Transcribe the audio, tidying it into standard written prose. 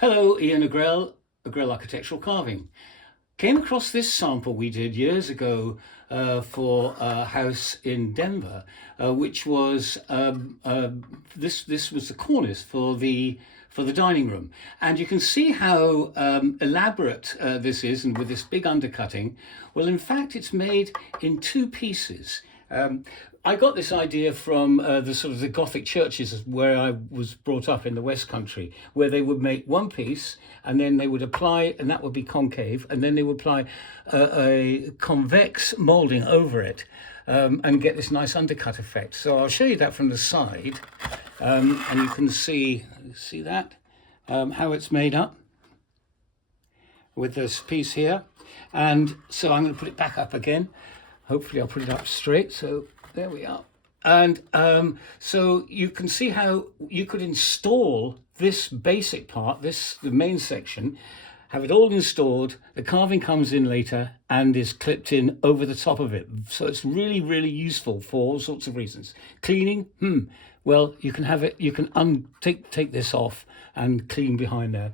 Hello, Ian Agrell, Agrell Architectural Carving. Came across this sample we did years ago for a house in Denver, which was this was the cornice for the dining room, and you can see how elaborate this is, and with this big undercutting. Well, in fact, it's made in two pieces. I got this idea from the Gothic churches where I was brought up in the West Country, where they would make one piece and then they would apply, and that would be concave, and then they would apply a convex moulding over it and get this nice undercut effect. So I'll show you that from the side, and you can see that, how it's made up with this piece here. And so I'm going to put it back up again. Hopefully I'll put it up straight. So there we are. And so you can see how you could install this basic part, the main section, have it all installed. The carving comes in later and is clipped in over the top of it. So it's really, really useful for all sorts of reasons. Cleaning, well, you can have it, you can take this off and clean behind there.